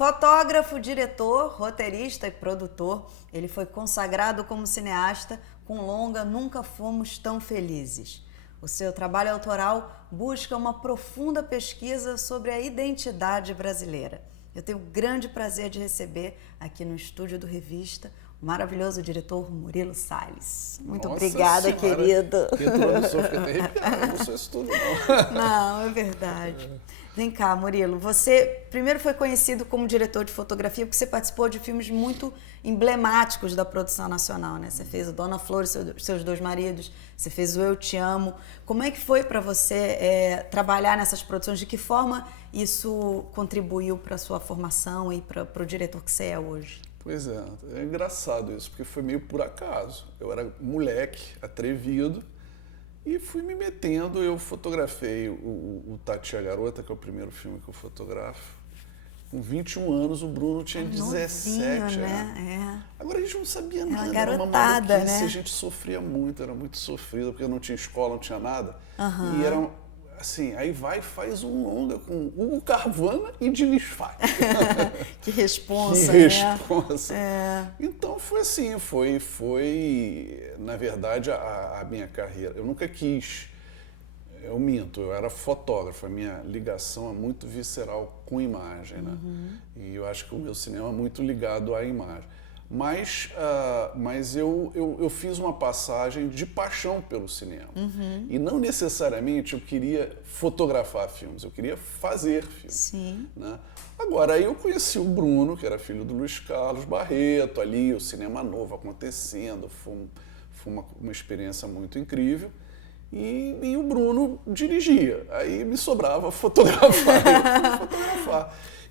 Fotógrafo, diretor, roteirista e produtor, ele foi consagrado como cineasta com longa Nunca Fomos Tão Felizes. O seu trabalho autoral busca uma profunda pesquisa sobre a identidade brasileira. Eu tenho o grande prazer de receber aqui no estúdio do Revista o maravilhoso diretor Murilo Salles. Muito obrigada, querido. Que introdução, fiquei até arrepiado, não sou isso tudo, não. Não, é verdade. Vem cá, Murilo, você primeiro foi conhecido como diretor de fotografia porque você participou de filmes muito emblemáticos da produção nacional, né? Você fez o Dona Flor e seus dois maridos, você fez o Eu Te Amo. Como é que foi para você trabalhar nessas produções? De que forma isso contribuiu para a sua formação e para o diretor que você é hoje? Pois é engraçado isso, porque foi meio por acaso. Eu era moleque, atrevido, e fui me metendo. Eu fotografei o Tati a Garota, que é o primeiro filme que eu fotografo. Com 21 anos, o Bruno tinha 17. Novinho, né? Agora a gente não sabia nada, uma garotada, era uma né? A gente sofria muito, era muito sofrido, porque não tinha escola, não tinha nada. Uhum. E era assim, aí vai e faz um longa com Hugo Carvana e Diniz Fati. Que responsa, Que responsa. né? Então foi assim, foi na verdade a minha carreira. Eu nunca quis, eu minto, eu era fotógrafo, a minha ligação é muito visceral com imagem, né? E eu acho que o meu cinema é muito ligado à imagem. Mas eu fiz uma passagem de paixão pelo cinema. E não necessariamente eu queria fotografar filmes, eu queria fazer filmes. Sim. Né? Agora, aí eu conheci o Bruno, que era filho do Luiz Carlos Barreto, ali, o cinema novo acontecendo, foi uma experiência muito incrível. E o Bruno dirigia, aí me sobrava fotografar.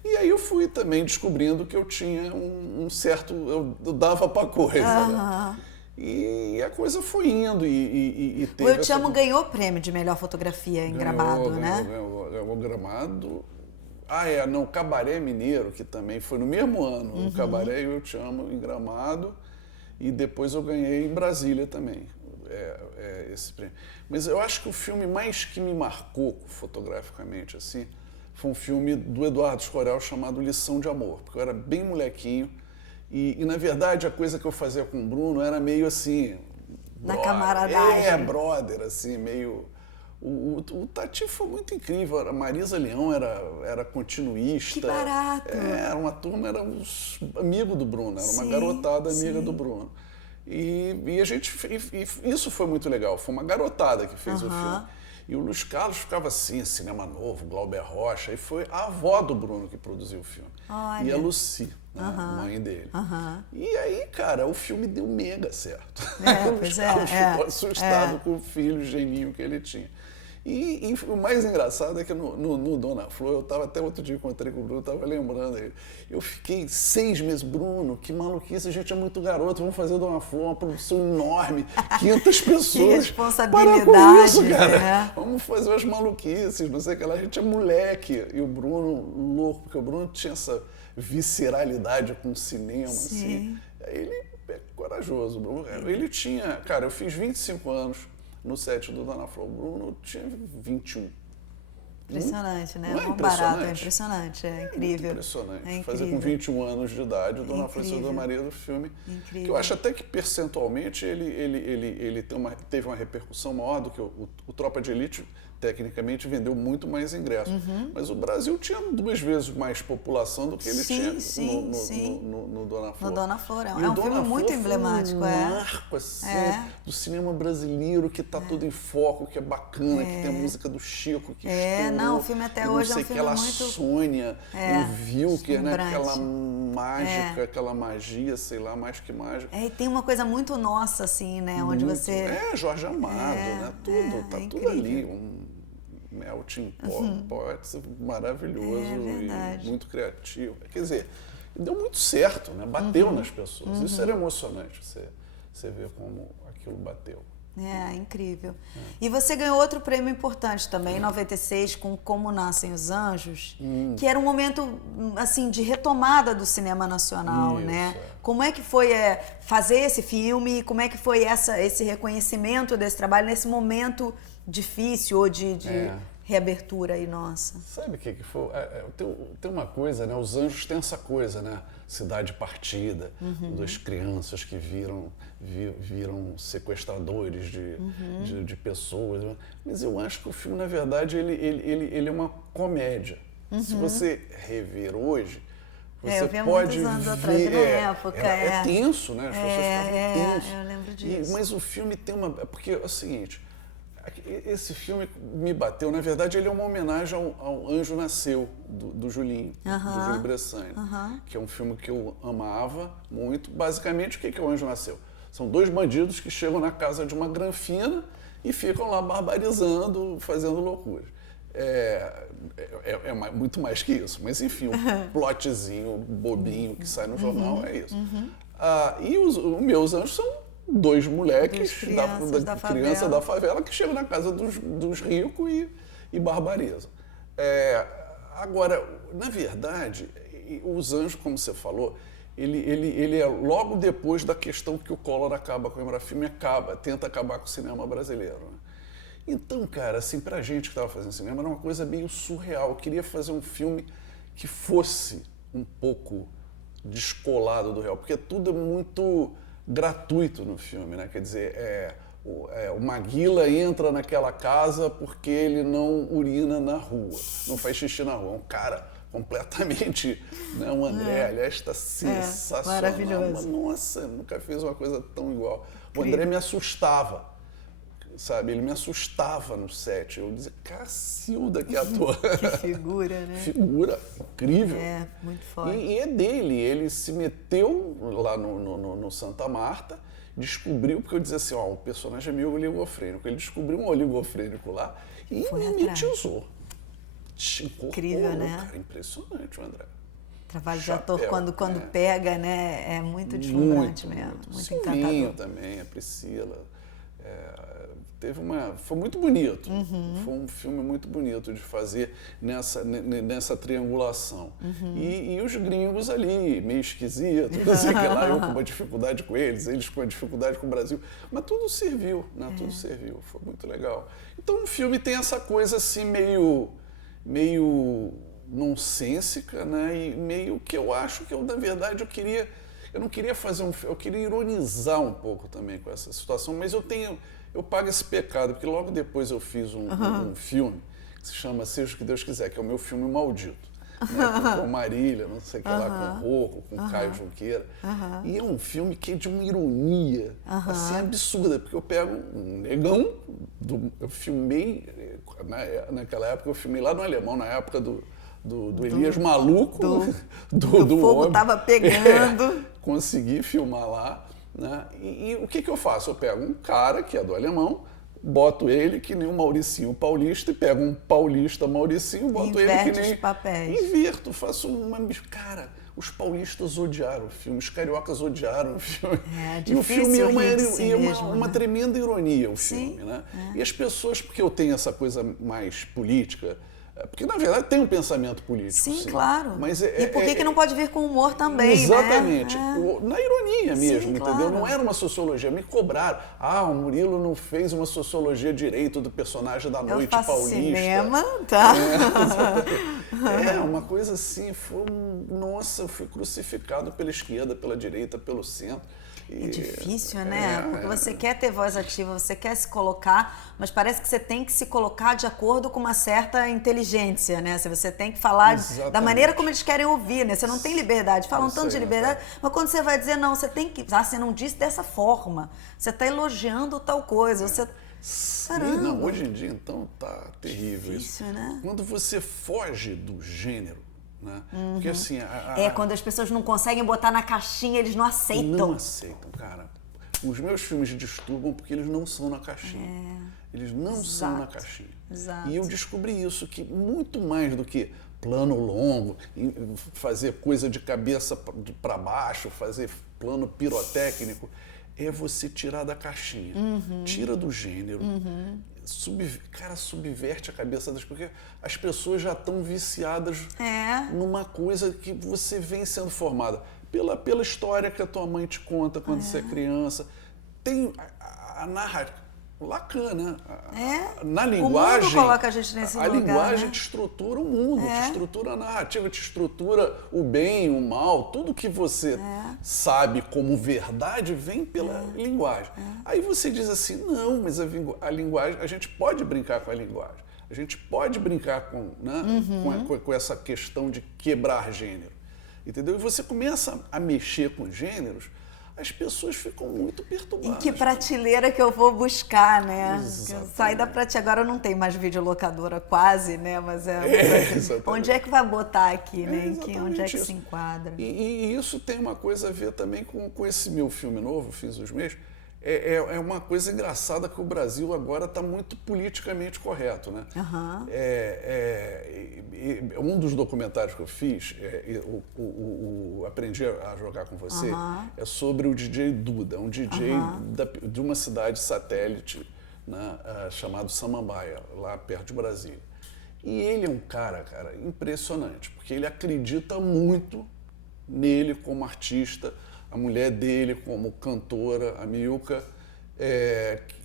E aí eu fui também descobrindo que eu tinha um certo... Eu dava pra coisa, né? E a coisa foi indo e teve... O Eu Te Amo ganhou o prêmio de melhor fotografia em Gramado, né? Ganhou Gramado. O Cabaré Mineiro, que também foi no mesmo ano. O Cabaré e o Eu Te Amo em Gramado. E depois eu ganhei em Brasília também. Esse prêmio. Mas eu acho que o filme mais que me marcou fotograficamente, assim, foi um filme do Eduardo Escorel chamado Lição de Amor, porque eu era bem molequinho e na verdade, a coisa que eu fazia com o Bruno era meio assim... Na camaradagem. Brother, assim, meio... O Tati foi muito incrível, a Marisa Leão era continuista. Que barato! Era uma turma, era uns amigos do Bruno, era uma garotada amiga do Bruno. E a gente isso foi muito legal, foi uma garotada que fez o filme. E o Luiz Carlos ficava assim, cinema novo, Glauber Rocha, e foi a avó do Bruno que produziu o filme. Olha. E a Lucy, né, mãe dele. E aí, cara, o filme deu mega certo. O Luiz Carlos ficou assustado com o filho, o geninho que ele tinha. E o mais engraçado é que no Dona Flor, eu estava até outro dia, encontrei com o Bruno, estava lembrando ele. Eu fiquei 6 meses, Bruno, que maluquice, a gente é muito garoto, vamos fazer Dona Flor, uma produção enorme, 500 pessoas. Que responsabilidade. Para com isso, cara. Né? Vamos fazer umas maluquices, não sei o que lá, a gente é moleque. E o Bruno, louco, porque o Bruno tinha essa visceralidade com o cinema, assim. Aí ele é corajoso, Bruno. Ele tinha, cara, eu fiz 25 anos no set do Dona Flor. O Bruno tinha 21. Impressionante, né? Não é barato, é impressionante, é incrível. Impressionante. É incrível. Fazer com 21 anos de idade, o Dona Francisca da Maria do filme. Incrível. Que eu acho até que percentualmente ele teve uma repercussão maior do que o Tropa de Elite. Tecnicamente vendeu muito mais ingressos. Mas o Brasil tinha 2 vezes mais população do que ele tinha no Dona Flor. No Dona Flor. É um filme muito emblemático. É um marco assim, do cinema brasileiro que está tudo em foco, que é bacana, que tem a música do Chico que estourou. Não, o filme até hoje é um filme muito... Sônia, o Wilker, né? Aquela mágica, É. aquela magia, sei lá, mais que mágica. É, e tem uma coisa muito nossa, assim, né? Onde Muito. você... É, Jorge Amado, né? Tudo, tá tudo ali. Um melting pot maravilhoso e muito criativo. Quer dizer, deu muito certo, né? Bateu nas pessoas. Isso era emocionante, você ver como aquilo bateu. É, incrível. E você ganhou outro prêmio importante também, em 96, com Como Nascem os Anjos, que era um momento, assim, de retomada do cinema nacional, Isso, né? é. Como é que foi fazer esse filme? Como é que foi esse reconhecimento desse trabalho nesse momento difícil ou de reabertura aí nossa. Sabe o que foi? Tem uma coisa, né? Os Anjos têm essa coisa, né? Cidade partida, das crianças que viram sequestradores de pessoas. Mas eu acho que o filme, na verdade, ele é uma comédia. Se você rever hoje, você eu vi há pode muitos anos ver, atrás, na época. É tenso, né? As pessoas ficavam tensas. Eu lembro disso. Mas o filme tem uma... Porque é o seguinte, esse filme me bateu, na verdade ele é uma homenagem ao Anjo Nasceu, do Julinho, do Júlio Bressani, que é um filme que eu amava muito. Basicamente, o que é o Anjo Nasceu? São dois bandidos que chegam na casa de uma granfina e ficam lá barbarizando, fazendo loucuras. É muito mais que isso, mas enfim, um plotzinho bobinho que sai no jornal é isso. E os meus anjos são dois moleques, criança da favela, que chegam na casa dos ricos e barbarizam. Agora, na verdade, Os Anjos, como você falou, ele é logo depois da questão que o Collor acaba com o Embrafilme tenta acabar com o cinema brasileiro. Né? Então, cara, assim, pra gente que estava fazendo cinema, era uma coisa meio surreal. Eu queria fazer um filme que fosse um pouco descolado do real, porque tudo é muito gratuito no filme, né? Quer dizer, o Maguila entra naquela casa porque ele não urina na rua, não faz xixi na rua. É um cara completamente, né? O André, aliás, está sensacional. Maravilhoso. Mas, nossa, nunca fez uma coisa tão igual. O André me assustava, sabe? Ele me assustava no set. Eu dizia, Cacilda, que ator. Que figura, né? Figura incrível. Muito forte. E é dele. Ele se meteu lá no Santa Marta, descobriu, porque eu dizia assim, o personagem é meio oligofrênico. Ele descobriu um oligofrênico lá e mimetizou. Incrível, né? Cara, impressionante o André. Trabalho de ator, quando pega, né? É muito deslumbrante mesmo. Muito encantador. Também, a Priscila. Foi muito bonito. Foi um filme muito bonito de fazer nessa triangulação. E os gringos ali, meio esquisitos, não sei o que lá, eu com uma dificuldade com eles com uma dificuldade com o Brasil. Mas tudo serviu, né? Tudo serviu. Foi muito legal. Então o filme tem essa coisa assim meio nonsênsica, né? E meio que eu acho que na verdade, eu não queria fazer um filme, eu queria ironizar um pouco também com essa situação, mas eu pago esse pecado, porque logo depois eu fiz um filme que se chama Seja o que Deus Quiser, que é o meu filme maldito. Né, com Marília, não sei o que lá, com o Rocco, com o Caio Junqueira. E é um filme que é de uma ironia assim, absurda, porque eu pego um negão, eu filmei, naquela época eu filmei lá no Alemão, na época do Elias Maluco, do fogo estava pegando. Consegui filmar lá. Né? E o que eu faço? Eu pego um cara que é do Alemão, boto ele que nem um Mauricinho paulista, e pego um paulista Mauricinho, boto ele que nem... os papéis. Inverto, faço uma... Cara, os paulistas odiaram o filme, os cariocas odiaram o filme. E o filme é uma tremenda ironia, o filme. Sim, né? E as pessoas, porque eu tenho essa coisa mais política, porque, na verdade, tem um pensamento político. Sim, claro. Mas e por que não pode vir com humor também, exatamente. Né? Na ironia mesmo, entendeu? Claro. Não era uma sociologia. Me cobraram. O Murilo não fez uma sociologia direito do personagem da noite paulista. Cinema, tá? Uma coisa assim. Nossa, eu fui crucificado pela esquerda, pela direita, pelo centro. É difícil, né? Porque você quer ter voz ativa, você quer se colocar, mas parece que você tem que se colocar de acordo com uma certa inteligência, né? Você tem que falar da maneira como eles querem ouvir, né? Você não tem liberdade. Falam tanto de liberdade, mas quando você vai dizer, não, você tem que... você não disse dessa forma. Você está elogiando tal coisa. Você... Sim, não, hoje em dia, então, tá terrível difícil, isso. Né? Quando você foge do gênero, né? Porque assim... quando as pessoas não conseguem botar na caixinha, eles não aceitam. Não aceitam, cara. Os meus filmes disturbam porque eles não são na caixinha. Eles não são na caixinha. Exato. E eu descobri isso, que muito mais do que plano longo, fazer coisa de cabeça para baixo, fazer plano pirotécnico, é você tirar da caixinha. Tira do gênero. Subverte a cabeça das pessoas, porque as pessoas já estão viciadas numa coisa que você vem sendo formada pela história que a tua mãe te conta quando você é criança. Tem a Lacan, né? Na linguagem, o mundo coloca a gente nesse lugar, linguagem, né? te estrutura o mundo, te estrutura a narrativa, te estrutura o bem, o mal, tudo que você sabe como verdade vem pela linguagem. Aí você diz assim, não, mas a linguagem, a gente pode brincar com a linguagem, a gente pode brincar com, né, com essa questão de quebrar gênero, entendeu? E você começa a mexer com gêneros, as pessoas ficam muito perturbadas. Em que prateleira que eu vou buscar, né? Exatamente. Sair da prateleira. Agora não tem mais videolocadora quase, né? Mas onde é que vai botar aqui, né? Onde é que se enquadra? E isso tem uma coisa a ver também com esse meu filme novo, Fins dos Meios. É uma coisa engraçada que o Brasil agora está muito politicamente correto, né? Um dos documentários que eu fiz, Aprendi a Jogar com Você, é sobre o DJ Duda, um DJ de uma cidade satélite, né, chamado Samambaia, lá perto de Brasília. E ele é um cara, impressionante, porque ele acredita muito nele como artista, a mulher dele como cantora, a Milka,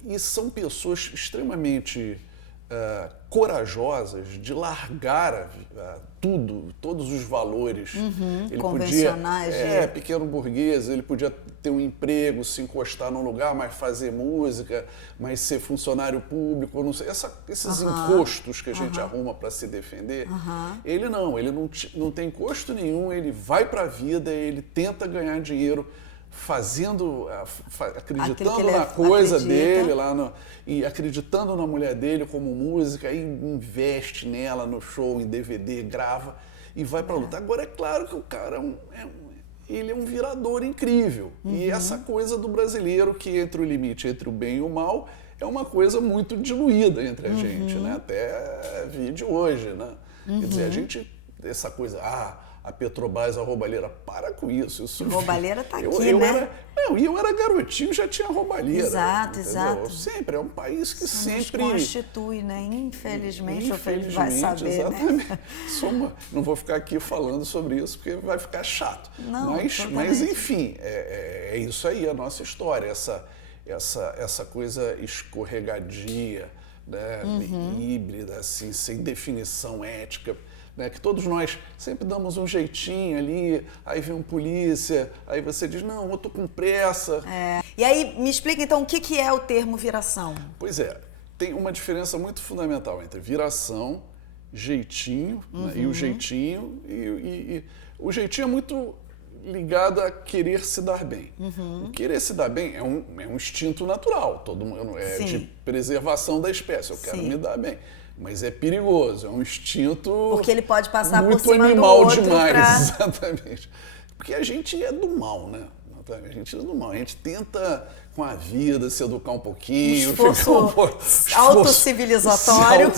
e são pessoas extremamente corajosas de largar tudo, todos os valores. Ele convencionais. Pequeno burguês, ele podia ter um emprego, se encostar num lugar, mas fazer música, mas ser funcionário público, não sei, esses encostos que a gente arruma para se defender. Ele não tem encosto nenhum, ele vai para a vida, ele tenta ganhar dinheiro acreditando na coisa dele e acreditando na mulher dele como música, e investe nela no show, em DVD, grava e vai pra luta. Agora é claro que o cara ele é um virador incrível. E essa coisa do brasileiro que entre o limite entre o bem e o mal é uma coisa muito diluída entre a gente, né? Até vídeo hoje, né? Quer dizer, essa coisa, a Petrobras, a roubalheira, para com isso. Roubalheira está aqui, né? Eu era garotinho, já tinha roubalheira. Exato. Sempre, é um país que sempre... nos constitui, né? Infelizmente, o Felipe vai saber, exatamente. Né? Não vou ficar aqui falando sobre isso, porque vai ficar chato. Não, mas enfim, é isso aí, a nossa história, essa coisa escorregadia, né? Híbrida, assim, sem definição ética, né, que todos nós sempre damos um jeitinho ali, aí vem um polícia, aí você diz, não, eu tô com pressa. E aí, me explica então o que é o termo viração. Pois é, tem uma diferença muito fundamental entre viração, jeitinho, né, e o jeitinho, e o jeitinho é muito ligado a querer se dar bem. O querer se dar bem é um instinto natural, todo mundo, de preservação da espécie, eu quero me dar bem. Mas é perigoso, é um instinto porque ele pode passar muito por cima animal do outro demais, exatamente. Porque a gente é do mal, né? A gente é do mal, a gente tenta com a vida se educar um pouquinho, esforço autocivilizatório.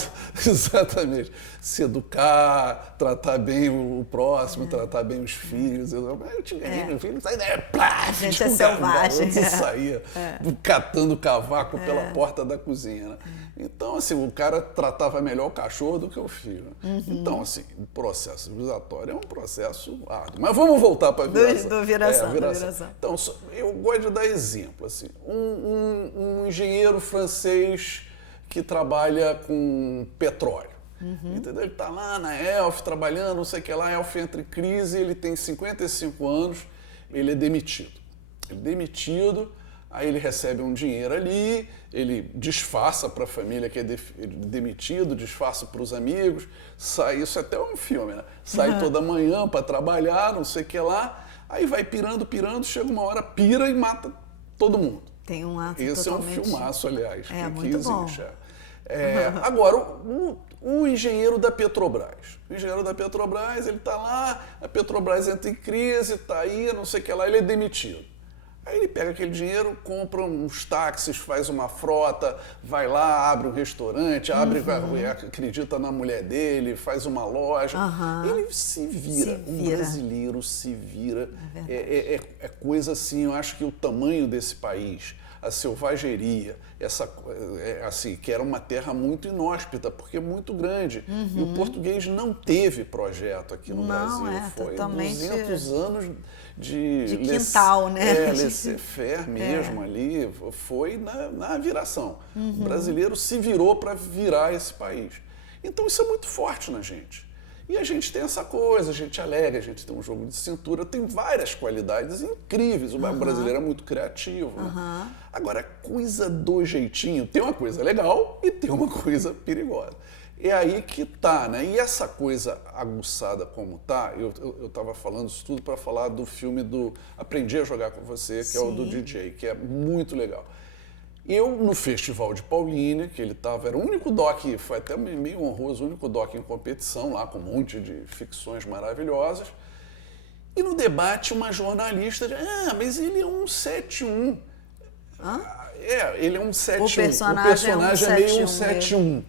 Exatamente. Se educar, tratar bem o próximo, tratar bem os filhos. Eu te ganhei, meu filho, sai daí, plá! A gente é selvagem. Saía catando cavaco pela porta da cozinha, né? Então, assim, o cara tratava melhor o cachorro do que o filho. Então, assim, o processo civilizatório é um processo árduo. Mas vamos voltar para a viração. Viração. Então, eu gosto de dar exemplo, assim. Um engenheiro francês que trabalha com petróleo. Entendeu? Ele está lá na Elf trabalhando, não sei o que lá, a Elf entra em crise, ele tem 55 anos, ele é demitido. Aí ele recebe um dinheiro ali, ele disfarça para a família que é demitido, disfarça para os amigos, sai, isso é até um filme, né? Sai toda manhã para trabalhar, não sei o que lá, aí vai pirando, chega uma hora, pira e mata todo mundo. Tem um ato Esse totalmente... é um filmaço, aliás, muito bom. Agora, o engenheiro da Petrobras. O engenheiro da Petrobras, ele está lá, a Petrobras entra em crise, está aí, não sei o que lá, ele é demitido. Aí ele pega aquele dinheiro, compra uns táxis, faz uma frota, vai lá, abre um restaurante, acredita na mulher dele, faz uma loja. Ele se vira. Um brasileiro se vira. É coisa assim, eu acho que o tamanho desse país, a selvageria, assim, que era uma terra muito inóspita, porque é muito grande. E o português não teve projeto aqui no Brasil. Foi totalmente 200 anos de quintal, né? Laissez-faire mesmo ali. Foi na viração. O brasileiro se virou para virar esse país. Então isso é muito forte na gente. E a gente tem essa coisa, a gente alega, a gente tem um jogo de cintura, tem várias qualidades incríveis. O brasileiro é muito criativo. Né? Agora, coisa do jeitinho, tem uma coisa legal e tem uma coisa perigosa. É aí que tá, né? E essa coisa aguçada como tá, eu tava falando isso tudo para falar do filme do Aprendi a Jogar com Você, que é o do DJ, que é muito legal. Eu, no Festival de Paulínia, que ele estava, era o único doc, foi até meio honroso, o único doc em competição lá, com um monte de ficções maravilhosas. E no debate, uma jornalista disse, mas ele é um 7-1. Ele é um 7-1. O personagem é meio um 7-1.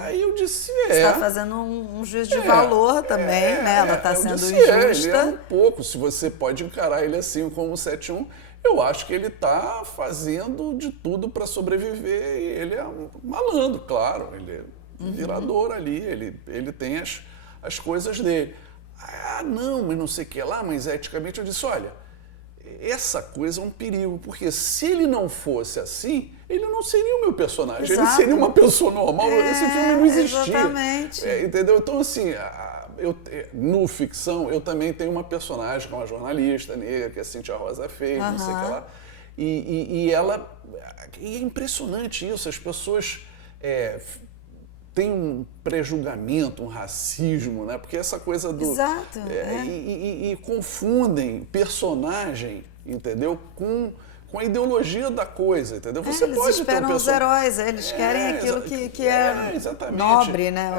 Aí eu disse, Você está fazendo um juízo de valor também, né? Ela está sendo injusta. Ele é um pouco, se você pode encarar ele assim como 7-1, eu acho que ele está fazendo de tudo para sobreviver e ele é um malandro, claro, ele é virador ali, ele tem as coisas dele. Não, mas não sei o que lá, mas eticamente eu disse, olha, essa coisa é um perigo, porque se ele não fosse assim, ele não seria o meu personagem, ele seria uma pessoa normal, esse filme não existia. Exatamente. Entendeu? Então, assim, no ficção, eu também tenho uma personagem, que é uma jornalista negra, que a Cíntia Rosa fez, não sei o que lá. E ela... E é impressionante isso, as pessoas têm um prejulgamento, um racismo, né? Porque essa coisa do... Exato. E confundem personagem, entendeu? Com a ideologia da coisa, entendeu? Você eles pode esperam ter os heróis, eles querem aquilo que é nobre, né?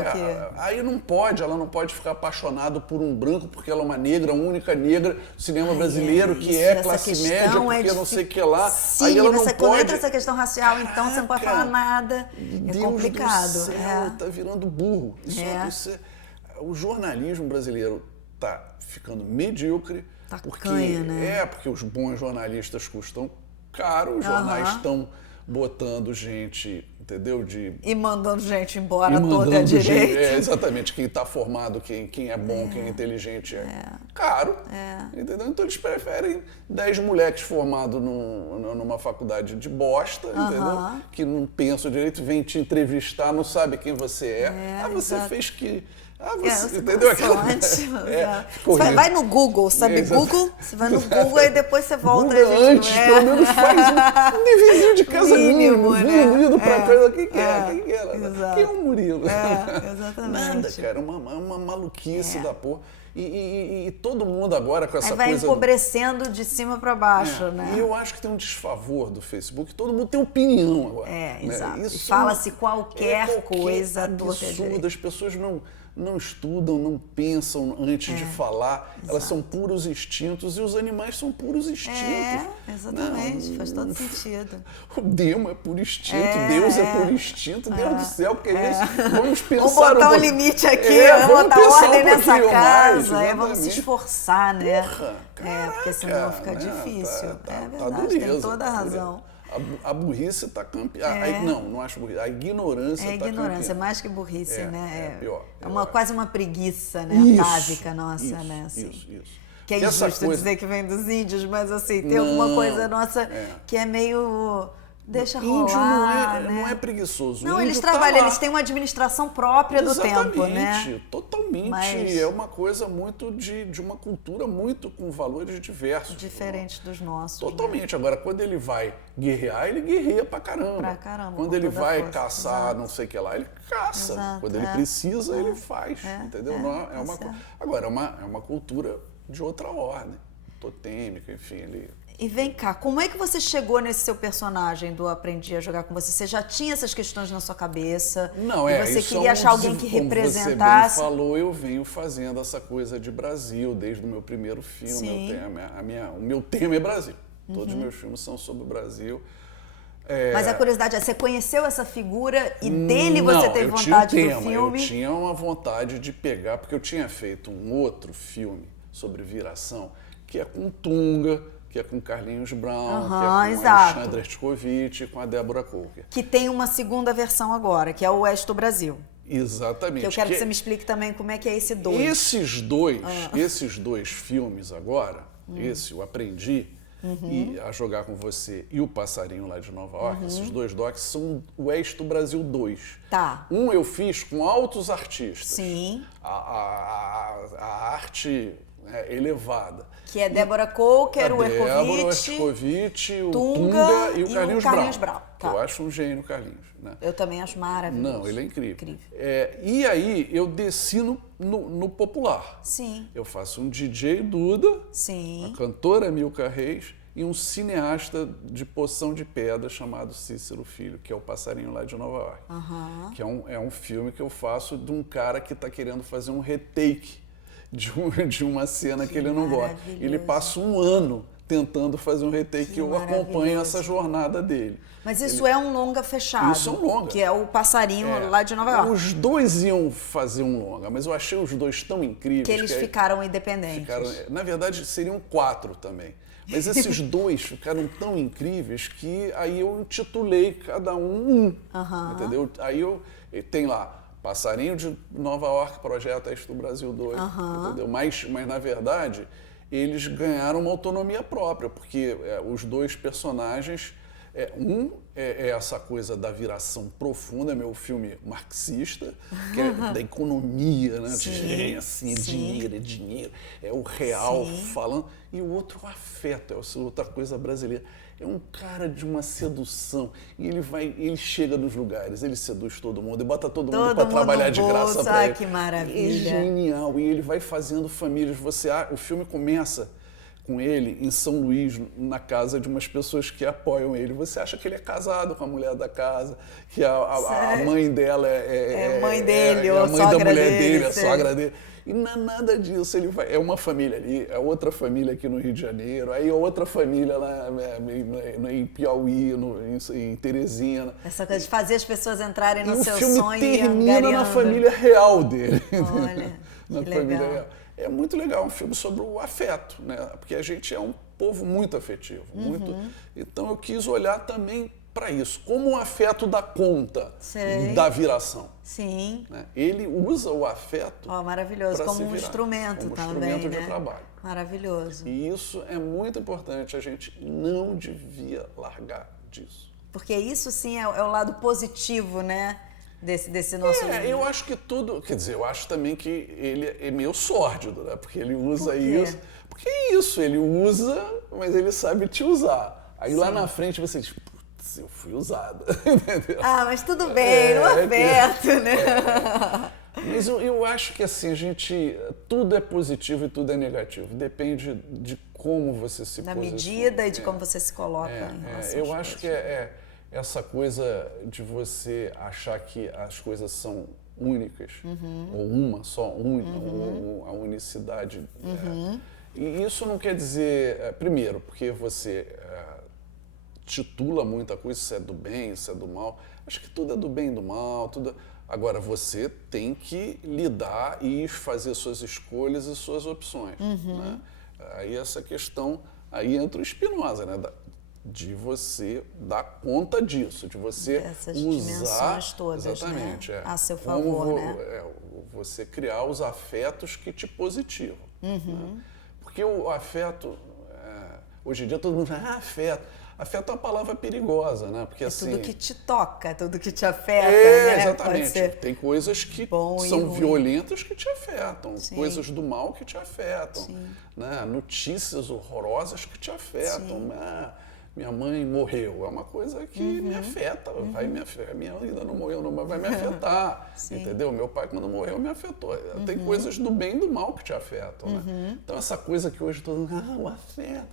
Aí ela não pode ficar apaixonada por um branco porque ela é uma negra, a única negra do cinema brasileiro que é classe média, porque não sei o que lá. Sim, aí ela não você pode... entra essa questão racial, então você não pode falar nada. Deus complicado. Do céu, tá virando burro. O jornalismo brasileiro tá ficando medíocre. Tacanha, né? Porque os bons jornalistas custam caro, os jornais estão botando gente, entendeu? E mandando gente embora toda a direita. Exatamente, quem está formado, quem é bom, quem é inteligente é caro, entendeu? Então eles preferem 10 moleques formados numa faculdade de bosta, entendeu? Que não pensam direito, vem te entrevistar, não sabe quem você é. Você fez que... você entendeu aquela? Você vai no Google, sabe? Google, você vai no Google e depois você volta. Google antes, pelo menos faz um deverzinho de casa mínimo, né? Pra coisa. Quem que é? Quem é o Murilo? Exatamente. Nada, cara, uma maluquice da porra. E todo mundo agora com essa vai coisa... Vai empobrecendo de cima para baixo, né? E eu acho que tem um desfavor do Facebook, todo mundo tem opinião agora. Exato. E fala-se qualquer coisa absurda, as pessoas não estudam, não pensam antes de falar, elas são puros instintos e os animais são puros instintos. Exatamente, faz todo sentido. O demo é por instinto, Deus é por instinto, Deus do céu, o que é isso? Vamos pensar... Vamos botar um limite aqui, vamos botar ordem nessa casa, vamos se esforçar, né? Caraca, porque senão fica difícil. Verdade, tem toda a razão. A burrice está campeando. Não acho burrice. A ignorância está campeando. Ignorância, mais que burrice, né? É pior. Quase uma preguiça, né? Atávica nossa, né? Assim. Isso. Que é injusto dizer que vem dos índios, mas assim, tem alguma coisa nossa que é meio... Deixa rolar, índio não é preguiçoso. Não, eles trabalham, eles têm uma administração própria do tempo, né? Totalmente. Mas... É uma coisa muito de uma cultura muito com valores diversos. Diferentes dos nossos. Totalmente. Né? Agora, quando ele vai guerrear, ele guerreia pra caramba. Quando ele vai caçar, não sei o que lá, ele caça. Quando ele precisa, ele faz. Entendeu? Agora, é uma cultura de outra ordem. Totêmica, enfim, ele... E vem cá, como é que você chegou nesse seu personagem do Aprendi a Jogar com Você? Você já tinha essas questões na sua cabeça? Não, e você queria achar alguém que representasse? Como você bem falou, eu venho fazendo essa coisa de Brasil desde o meu primeiro filme. O meu tema é Brasil. Todos os meus filmes são sobre o Brasil. Mas a curiosidade é, você conheceu essa figura e dele você teve vontade do filme? Eu tinha uma vontade de pegar, porque eu tinha feito um outro filme sobre viração, que é com Tunga, que é com Carlinhos Brown, que é com exato. Alexandre Ertzkovich e com a Débora Coker. Que tem uma segunda versão agora, que é o Oeste do Brasil. Exatamente. Que eu quero que você me explique também como é que é esse 2. Esses dois filmes agora, esse, O Aprendi, e A Jogar com Você e O Passarinho lá de Nova York, esses dois docs são o Oeste do Brasil 2. Tá. Um eu fiz com altos artistas. Sim. A arte elevada. Que é Débora Coker, o Ertzkovich, o Tunga e o Carlinhos Brown. Tá. Eu acho um gênio, Carlinhos. Né? Eu também acho maravilhoso. Não, ele é incrível. E aí eu desci no popular. Sim. Eu faço um DJ Duda, Sim. a cantora Milka Reis e um cineasta de Poção de Pedra chamado Cícero Filho, que é O Passarinho lá de Nova York. Que é um filme que eu faço de um cara que está querendo fazer um retake de uma cena que ele não gosta. Ele passa um ano tentando fazer um retake que eu acompanho essa jornada dele. Mas isso é um longa fechado. Isso é um longa. Que é o Passarinho lá de Nova York. Os dois iam fazer um longa, mas eu achei os dois tão incríveis. Que eles ficaram independentes. Na verdade, seriam 4 também. Mas esses dois ficaram tão incríveis que aí eu intitulei cada um. Entendeu? Aí tem lá Passarinho de Nova York, Projeto Oeste do Brasil 2. Entendeu? Mas, na verdade, eles ganharam uma autonomia própria, porque os dois personagens... Um é essa coisa da viração profunda, é meu filme marxista, que é da economia, né? Assim, é dinheiro, é o real falando. E o outro, o afeto, é outra coisa brasileira. É um cara de uma sedução. E ele chega nos lugares, ele seduz todo mundo, e bota todo mundo para trabalhar de graça para ele. Que maravilha. É genial. E ele vai fazendo famílias. O filme começa com ele em São Luís, na casa de umas pessoas que apoiam ele. Você acha que ele é casado com a mulher da casa, que a mãe dela é mãe dele, ou a mãe da mulher dele, a sogra dele. E não é nada disso. É uma família ali, é outra família aqui no Rio de Janeiro, aí outra família lá em Piauí, em Teresina. Essa coisa de fazer as pessoas entrarem no seu sonho. E o filme termina na família real dele. Olha, na que família legal. real. É muito legal, um filme sobre o afeto, né? Porque a gente é um povo muito afetivo. Então eu quis olhar também para isso, como o afeto dá conta da viração. Sim. Né? Ele usa o afeto maravilhoso, como um instrumento como também, instrumento né? de trabalho. Maravilhoso. E isso é muito importante, a gente não devia largar disso. Porque isso sim é o lado positivo, né? Desse nosso... Eu acho que tudo... Quer dizer, eu acho também que ele é meio sórdido, né? Porque ele usa isso... Porque é isso, ele usa, mas ele sabe te usar. Aí lá na frente você diz, putz, eu fui usada, entendeu? Mas tudo bem, no afeto, né? Mas eu acho que assim, tudo é positivo e tudo é negativo. Depende de como você se posiciona. Na medida e de como você se coloca em relação eu acho que essa coisa de você achar que as coisas são únicas, ou uma só, ou a unicidade. E isso não quer dizer, primeiro, porque você titula muita coisa, isso é do bem, isso é do mal. Acho que tudo é do bem e do mal, tudo. Agora, você tem que lidar e fazer suas escolhas e suas opções. Né? Aí essa questão, aí entra o Spinoza, né? De você dar conta disso, de você essas usar dimensões todas, exatamente, né? A seu favor, né? Você criar os afetos que te positivam. Né? Porque o afeto, hoje em dia todo mundo fala, afeto. Afeto é uma palavra perigosa, né? Porque assim, tudo que te toca, tudo que te afeta, né? Exatamente. Tem coisas que são violentas que te afetam, coisas do mal que te afetam, né? Notícias horrorosas que te afetam. Minha mãe morreu, é uma coisa que me afeta, vai me afetar. Minha ainda não morreu, mas vai me afetar, entendeu? Meu pai quando morreu me afetou. Tem coisas do bem e do mal que te afetam, né? Então essa coisa que hoje todo mundo, o afeto.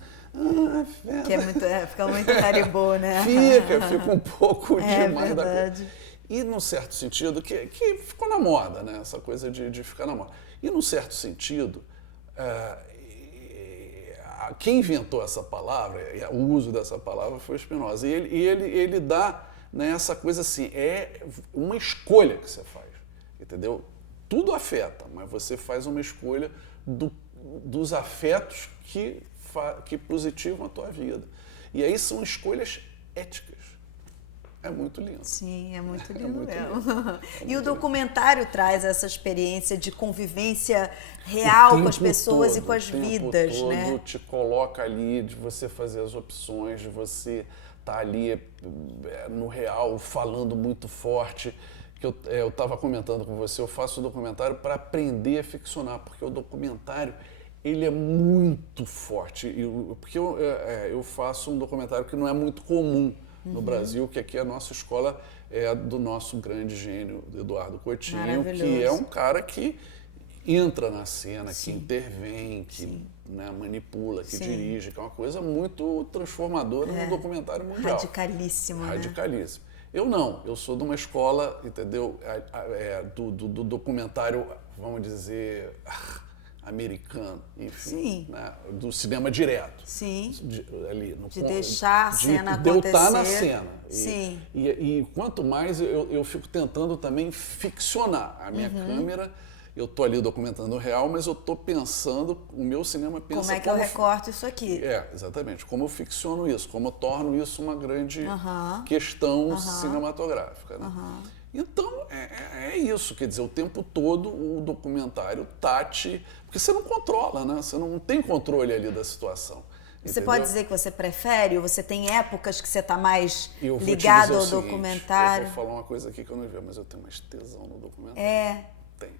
Que fica muito Haribo, né? Fica um pouco demais da coisa. E num certo sentido, que ficou na moda, né? Essa coisa de ficar na moda. E num certo sentido, quem inventou essa palavra, o uso dessa palavra foi o Spinoza. E ele dá, né, essa coisa assim, é uma escolha que você faz, entendeu? Tudo afeta, mas você faz uma escolha dos afetos que que positivam a tua vida. E aí são escolhas éticas. É muito lindo. Sim, é muito lindo mesmo. E o documentário traz essa experiência de convivência real com as pessoas e com as vidas, né? O tempo todo te coloca ali, de você fazer as opções, de você estar ali no real, falando muito forte. Que eu estava comentando com você, eu faço o documentário para aprender a ficcionar, porque o documentário ele é muito forte. Porque eu faço um documentário que não é muito comum no Brasil, que aqui a nossa escola é do nosso grande gênio, Eduardo Coutinho, que é um cara que entra na cena, que intervém, que manipula, que dirige, que é uma coisa muito transformadora no documentário mundial. Radicalíssimo, Radicalíssimo. Eu não, eu sou de uma escola, entendeu, do documentário, vamos dizer, americano, enfim, né? Do cinema direto. Sim. Ali, de deixar a cena acontecer. De eu estar na cena. Sim. E quanto mais eu fico tentando também ficcionar a minha câmera, eu estou ali documentando o real, mas eu estou pensando, o meu cinema pensa... Como é que eu recorto isso aqui? Exatamente. Como eu ficciono isso, como eu torno isso uma grande questão cinematográfica. Né? Então, é isso, quer dizer, o tempo todo o documentário porque você não controla, né? Você não tem controle ali da situação. Você pode dizer que você prefere, ou você tem épocas que você está mais ligado ao seguinte, documentário? Eu vou falar uma coisa aqui que eu não vi, mas eu tenho mais tesão no documentário. Tem.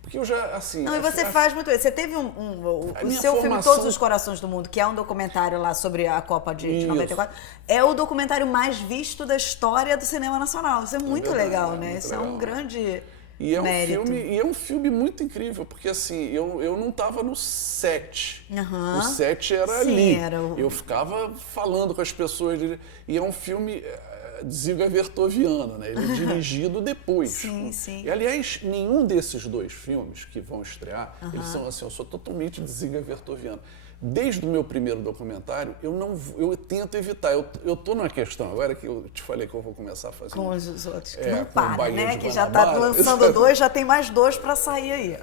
Porque eu já, assim... Não, e você faz muito isso. Você teve o seu filme Todos os Corações do Mundo, que é um documentário lá sobre a Copa de 94, é o documentário mais visto da história do cinema nacional. Isso é muito legal, né? Isso é um grande mérito. E é um filme muito incrível, porque assim, eu não estava no set. O set era ali. Eu ficava falando com as pessoas. E é um filme... Dziga Vertoviano, né? Ele é dirigido depois. Sim. E, aliás, nenhum desses dois filmes que vão estrear, eles são assim, eu sou totalmente Dziga Vertoviano. Desde o meu primeiro documentário, eu tento evitar. Eu tô numa questão, agora que eu te falei que eu vou começar a fazer... Com os outros, que não para, né? Que já está lançando 2, já tem mais 2 para sair aí.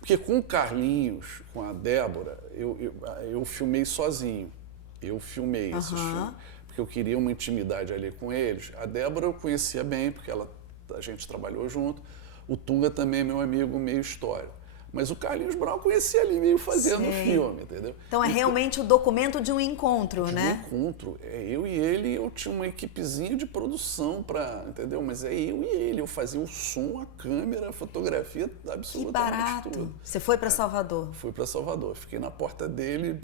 Porque com o Carlinhos, com a Débora, eu filmei sozinho. Eu filmei esses filmes. Porque eu queria uma intimidade ali com eles. A Débora eu conhecia bem, porque a gente trabalhou junto. O Tunga também é meu amigo, meio história. Mas o Carlinhos Brown eu conhecia ali, meio fazendo o filme, entendeu? Então é realmente o documento de um encontro, né? De um encontro. Eu e ele, eu tinha uma equipezinha de produção entendeu? Mas é eu e ele. Eu fazia o som, a câmera, a fotografia, absolutamente que barato. tudo. Você foi para Salvador? Fui para Salvador. Fiquei na porta dele,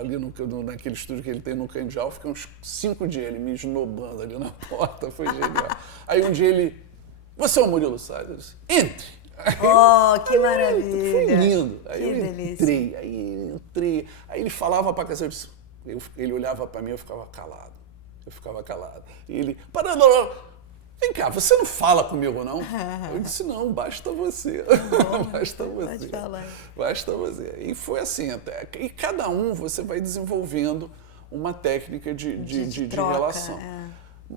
ali naquele estúdio que ele tem no Candial. Fiquei uns 5 dias ele me esnobando ali na porta. Foi genial. Aí um dia ele... Você é o Murilo Salles? Eu disse, entre! Que maravilha! Foi lindo. Aí que eu entrei. Aí ele falava pra cacete. Ele olhava pra mim e eu ficava calado. E ele, vem cá, você não fala comigo, não? Eu disse, não, basta você. Basta você. Pode falar. Basta você. E foi assim, e cada um você vai desenvolvendo uma técnica de troca, relação.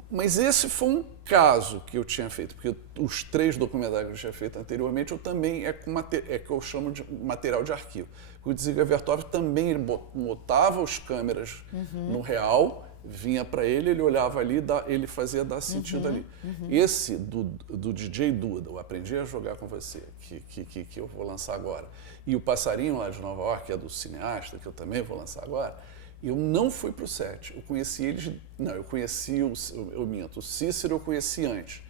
Mas esse foi um caso que eu tinha feito, porque os 3 documentários que eu tinha feito anteriormente, eu também que eu chamo de material de arquivo. O Dziga Vertov também ele botava as câmeras no real, vinha para ele olhava ali, ele fazia dar sentido ali. Esse do DJ Duda, o Aprendi a Jogar com Você, que eu vou lançar agora, e o Passarinho lá de Nova York, que é do cineasta, que eu também vou lançar agora, eu não fui para o set. Eu conheci eles... Não, eu conheci o Cícero eu conheci antes.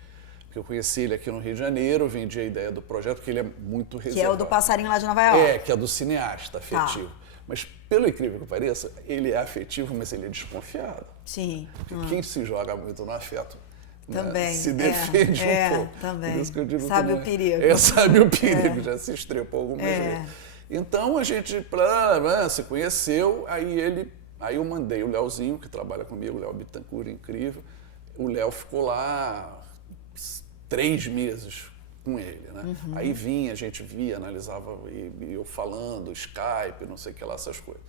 Porque eu conheci ele aqui no Rio de Janeiro, vendi a ideia do projeto, porque ele é muito reservado. Que é o do Passarinho lá de Nova York. Que é do cineasta afetivo. Mas, pelo incrível que pareça, ele é afetivo, mas ele é desconfiado. Sim. Porque quem se joga muito no afeto... Também. Né, se defende um pouco. Também. Por isso que eu digo sabe o perigo. Sabe o perigo, já se estrepou algumas vezes. Então, a gente se conheceu, Aí eu mandei o Léozinho, que trabalha comigo, o Léo Bittencourt, incrível. O Léo ficou lá 3 meses com ele, né? Aí vinha, a gente via, analisava, e eu falando, Skype, não sei o que lá, essas coisas.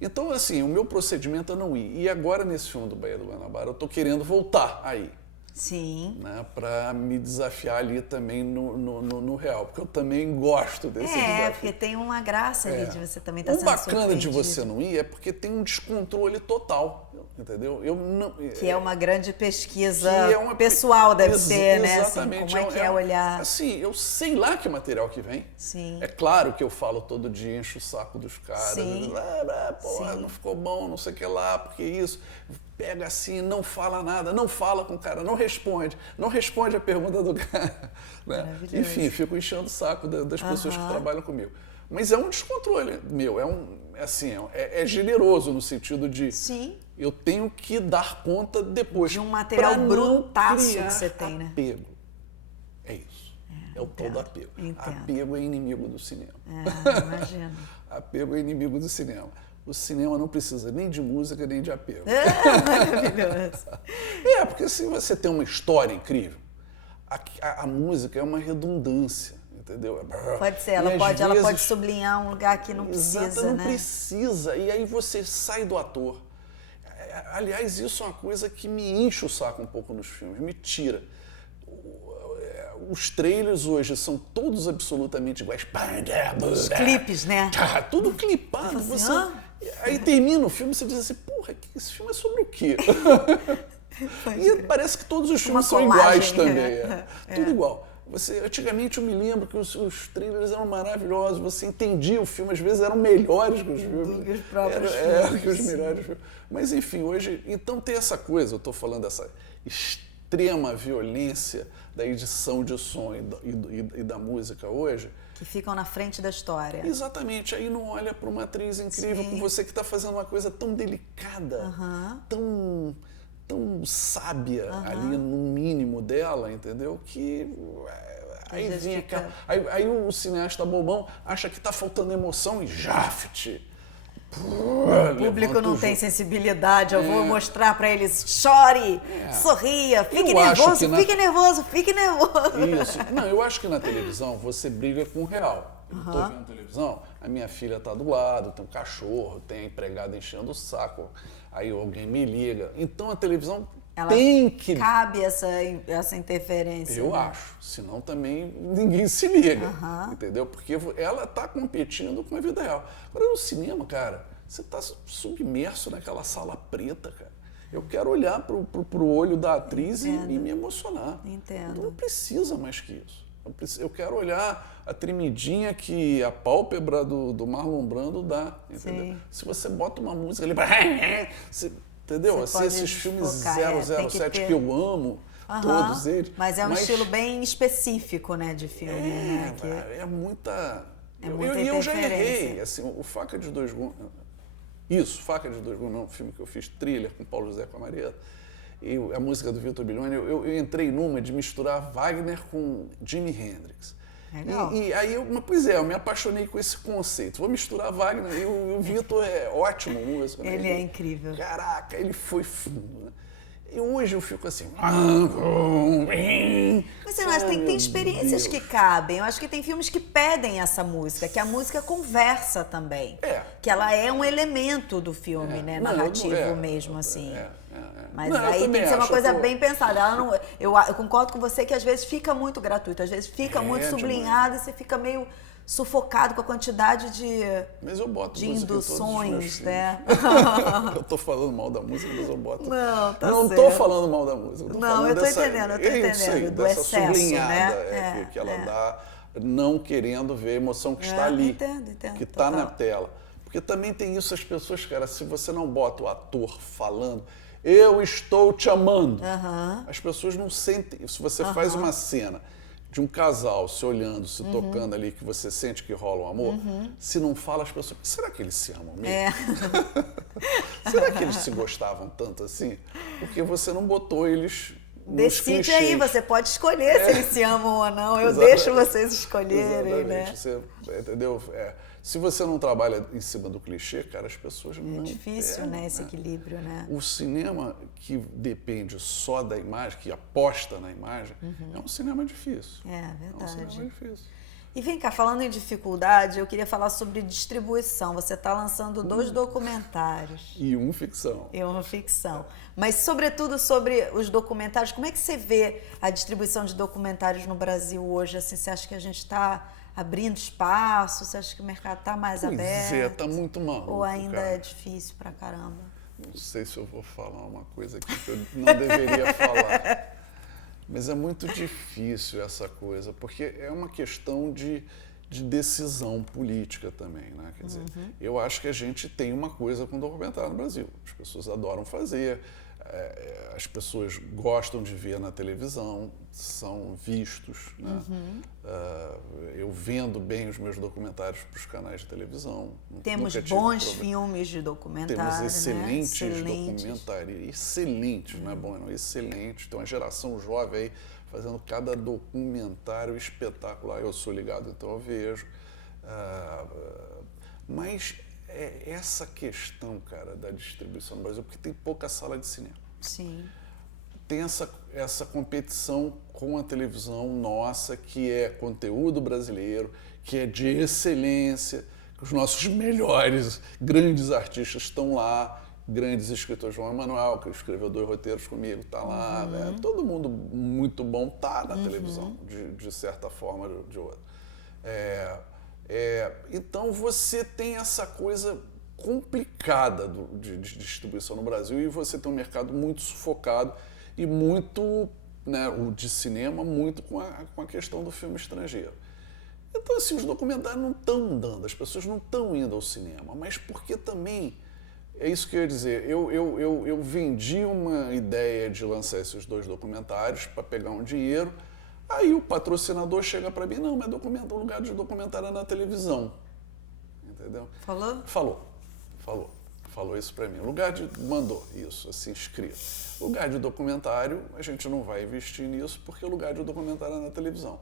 Então, assim, o meu procedimento é não ir. E agora, nesse filme do Baía do Guanabara, eu estou querendo voltar aí. Sim. Né, para me desafiar ali também no real, porque eu também gosto desse desafio. Porque tem uma graça ali de você também estar O sendo bacana de surpreendido. você não ir é porque tem um descontrole total, entendeu? Eu não, Que é uma grande pesquisa que é uma pessoal, deve ser, né? Assim, exatamente. como é que é olhar... Assim, eu sei lá que material que vem. Sim. É claro que eu falo todo dia, encho o saco dos caras. Sim. Porra, Sim. não ficou bom, não sei o que lá, porque isso. Pega assim, não fala nada, não fala com o cara, não responde a pergunta do cara. Né? Enfim, fico enchendo o saco das pessoas que trabalham comigo. Mas é um descontrole meu, é generoso no sentido de Sim. eu tenho que dar conta depois. De um material brutaço que você tem, né? Apego. É isso. É o tal do apego. Entendo. Apego é inimigo do cinema. Imagino. Apego é inimigo do cinema. O cinema não precisa nem de música, nem de apego. Maravilhoso. Porque se você tem uma história incrível, a música é uma redundância, entendeu? Pode ser, ela pode sublinhar um lugar que não precisa, exato, não né? precisa, e aí você sai do ator. Aliás, isso é uma coisa que me enche o saco um pouco nos filmes, me tira. Os trailers hoje são todos absolutamente iguais. Os clipes, né? Tudo clipado. Assim, aí termina o filme e você diz assim, porra, esse filme é sobre o quê? E parece que todos os filmes são iguais também. Tudo igual. Antigamente eu me lembro que os trailers eram maravilhosos, você entendia o filme, às vezes eram melhores que os filmes. Que os próprios filmes. Que os melhores filmes. Mas enfim, hoje, então tem essa coisa, eu estou falando dessa extrema violência da edição de som e da música hoje. Que ficam na frente da história. Exatamente, aí não olha para uma atriz incrível, com você que está fazendo uma coisa tão delicada, tão sábia ali no mínimo dela, entendeu? Que aí aí o cineasta bobão acha que está faltando emoção e jaft. O público não tem sensibilidade, eu vou mostrar pra eles, chore, sorria, fique nervoso. Isso. Não, eu acho que na televisão você briga com o real. Eu tô vendo televisão, a minha filha tá do lado, tem um cachorro, tem a empregada enchendo o saco, aí alguém me liga. Então a televisão tem que... Cabe essa interferência. Eu acho, senão também ninguém se liga, entendeu? Porque ela tá competindo com a vida real. Agora no cinema, cara, você tá submerso naquela sala preta, cara. Eu quero olhar pro olho da atriz e me emocionar. Entendo. Então não precisa mais que isso. Eu quero olhar a tremidinha que a pálpebra do Marlon Brando dá, entendeu? Sim. Se você bota uma música ali, entendeu? Você pode esses filmes focar, 007 que eu amo, todos eles. Mas é um estilo bem específico, né, de filme, né? É muita... muita eu já interferência. errei, assim, o Faca de Dois Gumes... Isso, Faca de Dois Gumes, um filme que eu fiz, thriller com Paulo José com a Marieta, e a música do Vitor Bilione, eu entrei numa de misturar Wagner com Jimi Hendrix. Legal. E aí, eu me apaixonei com esse conceito. Vou misturar Wagner e o Vitor é ótimo músico. Né? Ele é incrível. Caraca, ele foi fundo. Né? E hoje eu fico assim... Mas você não acha que tem experiências que cabem? Eu acho que tem filmes que pedem essa música, que a música conversa também. Que ela é um elemento do filme, né? Narrativo mesmo, assim. Mas não, aí tem que ser uma coisa bem pensada. Eu concordo com você que às vezes fica muito gratuito, às vezes fica muito sublinhado e você fica meio sufocado com a quantidade de induções, né? Eu tô falando mal da música, mas eu boto. Não, tá não certo. Tô falando mal da música. Eu tô entendendo, do dessa excesso, sublinhada né? que ela dá, não querendo ver a emoção que está ali, que está na tela. Porque também tem isso, as pessoas, cara, se você não bota o ator falando, eu estou te amando, as pessoas não sentem. Se você faz uma cena de um casal se olhando, se tocando ali, que você sente que rola um amor, se não fala, as pessoas... Será que eles se amam mesmo? Será que eles se gostavam tanto assim? Porque você não botou eles nos Decide aí, você pode escolher se eles se amam ou não. Eu Exatamente. deixo vocês escolherem, Exatamente. né? Você, entendeu? Se você não trabalha em cima do clichê, cara, as pessoas não... É difícil, né, esse equilíbrio, né? O cinema que depende só da imagem, que aposta na imagem, é um cinema difícil. É verdade. É um cinema difícil. E vem cá, falando em dificuldade, eu queria falar sobre distribuição. Você está lançando 2 documentários. E uma ficção. E uma ficção. Mas, sobretudo, sobre os documentários, como é que você vê a distribuição de documentários no Brasil hoje? Assim, você acha que a gente está abrindo espaço? Você acha que o mercado está mais aberto? Pois é, tá muito maluco, ou ainda cara. é difícil pra caramba? Não sei se eu vou falar uma coisa aqui que eu não deveria falar. Mas é muito difícil essa coisa, porque é uma questão de decisão política também, né? Quer dizer, eu acho que a gente tem uma coisa com documentário no Brasil. As pessoas adoram fazer, as pessoas gostam de ver na televisão, são vistos, né? Eu vendo bem os meus documentários para os canais de televisão. Temos bons filmes de documentário, temos excelentes né? documentários, excelentes, não é bom, não, excelentes. Tem uma geração jovem aí fazendo cada documentário espetacular. Eu sou ligado, então eu vejo. Mas é essa questão, cara, da distribuição no Brasil, porque tem pouca sala de cinema. Sim. Tem essa competição com a televisão nossa, que é conteúdo brasileiro, que é de excelência, que os nossos melhores, grandes artistas estão lá, grandes escritores. João Emanuel, que escreveu 2 roteiros comigo, está lá, né? Todo mundo muito bom está na televisão, de certa forma ou de outra. Então você tem essa coisa complicada de distribuição no Brasil, e você tem um mercado muito sufocado e muito, né, o de cinema, muito com a questão do filme estrangeiro. Então, assim, os documentários não estão dando, as pessoas não estão indo ao cinema, mas porque também, é isso que eu ia dizer, eu vendi uma ideia de lançar esses 2 documentários para pegar um dinheiro, aí o patrocinador chega para mim, não, mas o lugar de documentário é na televisão, entendeu? Falou isso para mim. Mandou isso, assim, escrito. Lugar de documentário, a gente não vai investir nisso, porque o lugar de documentário é na televisão.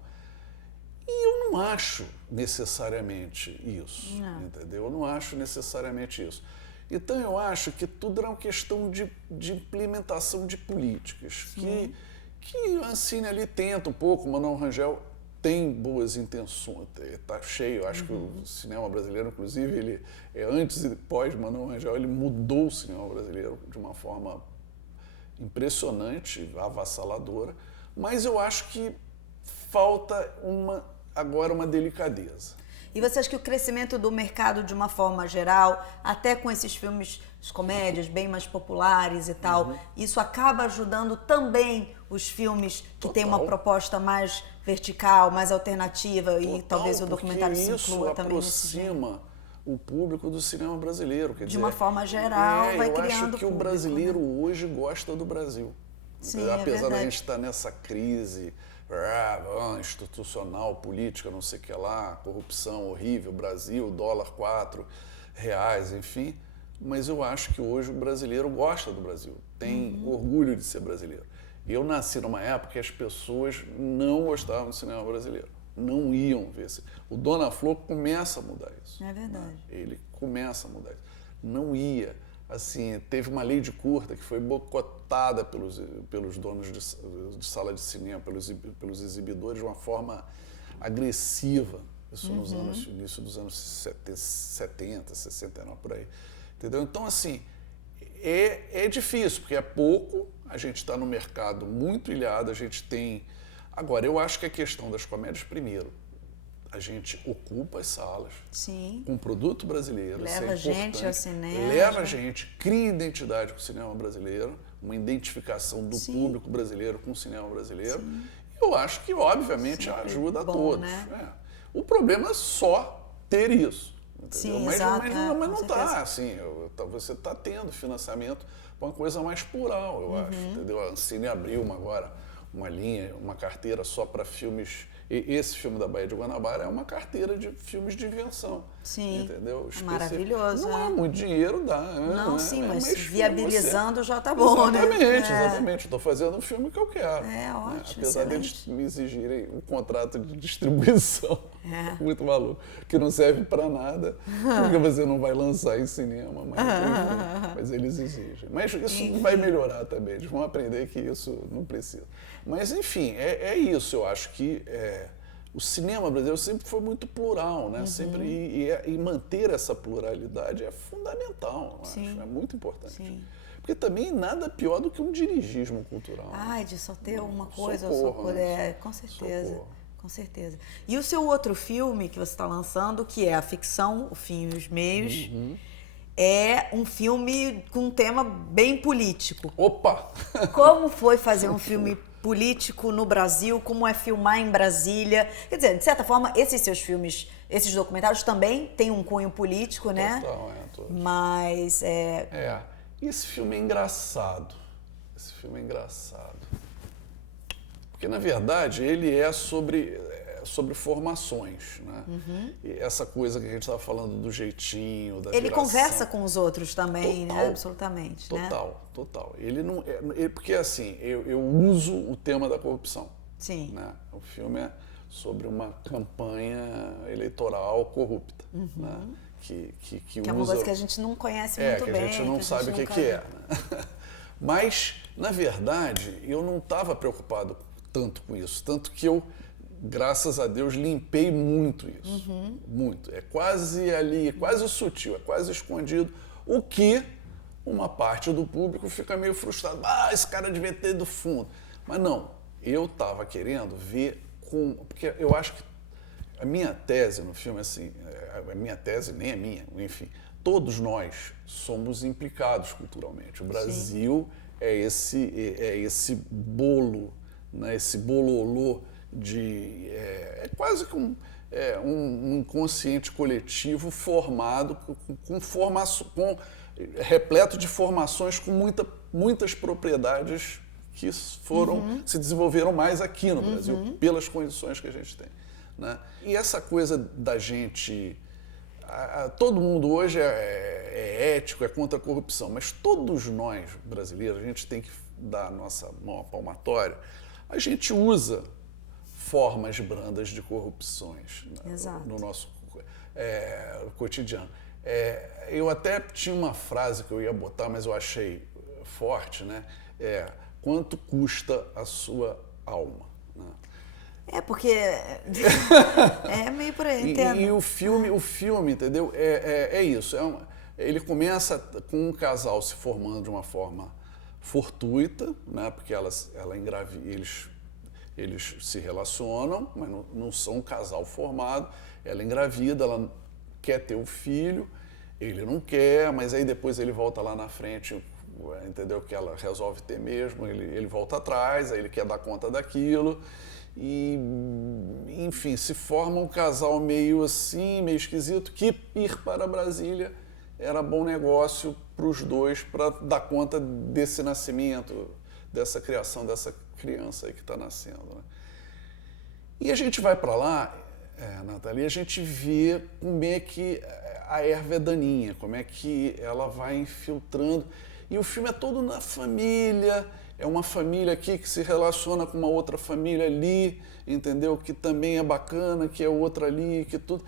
E eu não acho necessariamente isso, entendeu? Eu não acho necessariamente isso. Então, eu acho que tudo era uma questão de implementação de políticas, que a Ancine ali tenta um pouco, o Manuel Rangel tem boas intenções, está cheio. Eu acho que o cinema brasileiro, inclusive, ele antes e pós Manuel Rangel, ele mudou o cinema brasileiro de uma forma impressionante, avassaladora, mas eu acho que falta agora uma delicadeza. E você acha que o crescimento do mercado, de uma forma geral, até com esses filmes, as comédias bem mais populares e tal, isso acaba ajudando também os filmes que têm uma proposta mais vertical, mais alternativa, e talvez o documentário se inclua também nesse gênero? Isso aproxima o público do cinema brasileiro. Quer dizer, de uma forma geral, vai criando eu acho que público, o brasileiro, né? hoje gosta do Brasil. Sim, apesar da gente estar nessa crise institucional, política, não sei o que lá, corrupção horrível, Brasil, dólar R$4, enfim. Mas eu acho que hoje o brasileiro gosta do Brasil, tem orgulho de ser brasileiro. Eu nasci numa época que as pessoas não gostavam do cinema brasileiro, não iam ver. O Dona Flor começa a mudar isso. É verdade. Né? Ele começa a mudar isso. Não ia. Assim, teve uma lei de curta que foi boicotada pelos donos de sala de cinema, pelos exibidores, de uma forma agressiva. Isso no início dos anos 70, 69, por aí. Entendeu? Então, assim, é difícil, porque é pouco, a gente está no mercado muito ilhado, a gente tem... Agora, eu acho que a questão das comédias, primeiro, a gente ocupa as salas. Sim. Com produto brasileiro. Leva gente ao cinema. Leva gente, cria identidade com o cinema brasileiro, uma identificação do público brasileiro com o cinema brasileiro. Sim. Eu acho que, obviamente, ajuda a todos. Né? O problema é só ter isso. Entendeu? Sim, mas não está. Assim, você está tendo financiamento para uma coisa mais plural, eu acho. Entendeu? A Ancine abriu agora uma linha, uma carteira só para filmes. E esse filme da Baía de Guanabara é uma carteira de filmes de invenção. Sim, entendeu? Maravilhoso. Não é muito dinheiro, dá. Não, sim, mas viabilizando já tá bom, Exatamente. Estou fazendo o filme que eu quero. É ótimo, apesar deles me exigirem um contrato de distribuição. Muito maluco. Que não serve para nada, porque você não vai lançar em cinema, mas eles exigem. Mas isso vai melhorar também. Eles vão aprender que isso não precisa. Mas, enfim, é isso. Eu acho que o cinema brasileiro sempre foi muito plural, né? Sempre, e manter essa pluralidade é fundamental, eu acho, é muito importante. Sim. Porque também nada pior do que um dirigismo cultural. Ai, de só ter uma coisa, socorro, só poder. Com certeza. Socorro. Com certeza. E o seu outro filme que você está lançando, que é a ficção, O Fim e os Meios, é um filme com um tema bem político. Opa! Como foi fazer um filme político no Brasil? Como é filmar em Brasília? Quer dizer, de certa forma, esses seus filmes, esses documentários também têm um cunho político, né? Total, todos. Mas esse filme é engraçado. Esse filme é engraçado. Porque, na verdade, ele é sobre formações, né? E essa coisa que a gente estava falando do jeitinho, da ele viração. conversa com os outros também, Total, né? Absolutamente. Total. Ele não porque, assim, eu uso o tema da corrupção. Sim. Né? O filme é sobre uma campanha eleitoral corrupta, né? Que é uma coisa que a gente não conhece muito bem. Que a gente não sabe o que é. Né? Mas, na verdade, eu não estava preocupado tanto com isso. Tanto que eu, graças a Deus, limpei muito isso. Muito. É quase ali, é quase sutil, é quase escondido. O que uma parte do público fica meio frustrado. Esse cara devia ter do fundo. Mas não, eu estava querendo ver porque eu acho que a minha tese no filme, assim, a minha tese nem é minha, enfim, todos nós somos implicados culturalmente. O Brasil é esse bolo, né, esse bololô de... É quase que um inconsciente coletivo formado, repleto de formações com muitas propriedades que se desenvolveram mais aqui no Brasil, pelas condições que a gente tem. Né? E essa coisa da gente... todo mundo hoje é ético, é contra a corrupção, mas todos nós, brasileiros, a gente tem que dar a nossa mão à palmatória, a gente usa formas brandas de corrupções, né, no nosso cotidiano. Eu até tinha uma frase que eu ia botar, mas eu achei forte, né? Quanto custa a sua alma? Né? Porque é meio por aí, entendo. E o filme, entendeu? É isso. Ele começa com um casal se formando de uma forma fortuita, né? Porque ela engravida, eles se relacionam, mas não são um casal formado. Ela engravida, ela quer ter um filho, ele não quer, mas aí depois ele volta lá na frente, entendeu? Que ela resolve ter mesmo, ele volta atrás, aí ele quer dar conta daquilo. E, enfim, se forma um casal meio assim, meio esquisito, que ir para Brasília era bom negócio para os dois, para dar conta desse nascimento, dessa criação, dessa criança aí que está nascendo. Né? E a gente vai para lá, Nathalie, a gente vê como é que a erva é daninha, como é que ela vai infiltrando. E o filme é todo na família, é uma família aqui que se relaciona com uma outra família ali, entendeu? Que também é bacana, que é outra ali, que tudo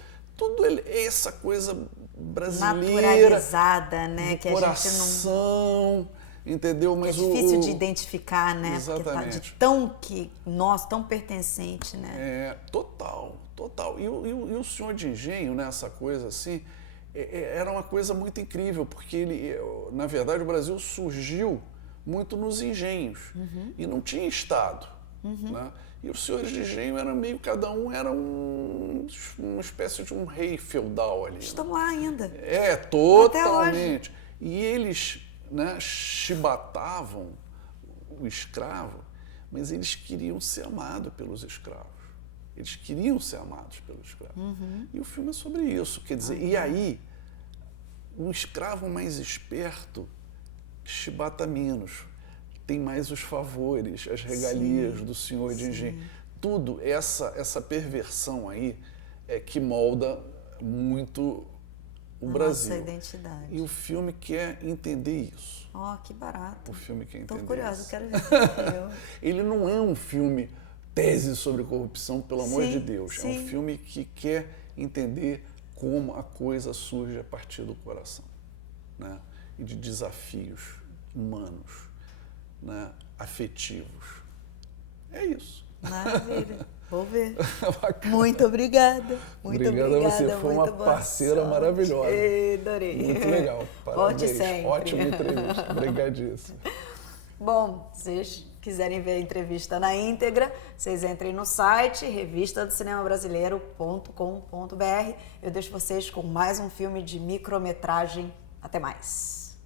é essa coisa brasileira. Naturalizada, né? Que coração, a gente não... Entendeu? Mas é difícil de identificar, né? Exatamente. Porque tão pertencente, né? Total. E o Senhor de Engenho, né? Essa coisa assim, era uma coisa muito incrível, porque na verdade, o Brasil surgiu muito nos engenhos e não tinha Estado, né? E os senhores de engenho eram cada um era uma espécie de um rei feudal ali. Estão lá ainda. Totalmente. E eles, né, chibatavam o escravo, mas eles queriam ser amados pelos escravos. Eles queriam ser amados pelos escravos. E o filme é sobre isso. Quer dizer, e aí, um escravo mais esperto chibata menos, tem mais os favores, as regalias do senhor de engenho. Tudo, essa perversão aí que molda muito o Brasil. Nossa identidade. E o filme quer entender isso. Que barato. O filme quer entender isso. Tô curiosa, quero ver. Ele não é um filme tese sobre corrupção, pelo amor de Deus. É um filme que quer entender como a coisa surge a partir do coração, né? E de desafios humanos, né? Afetivos. É isso. Maravilha. Vou ver. Bacana. Muito obrigada. Muito Obrigado a você, foi uma muito boa parceira sorte. maravilhosa. Adorei. Muito legal. Volte Parabéns. sempre. Ótima entrevista. Obrigadíssimo. Bom, se vocês quiserem ver a entrevista na íntegra, vocês entrem no site revistadocinemabrasileiro.com.br. Eu deixo vocês com mais um filme de micrometragem. Até mais.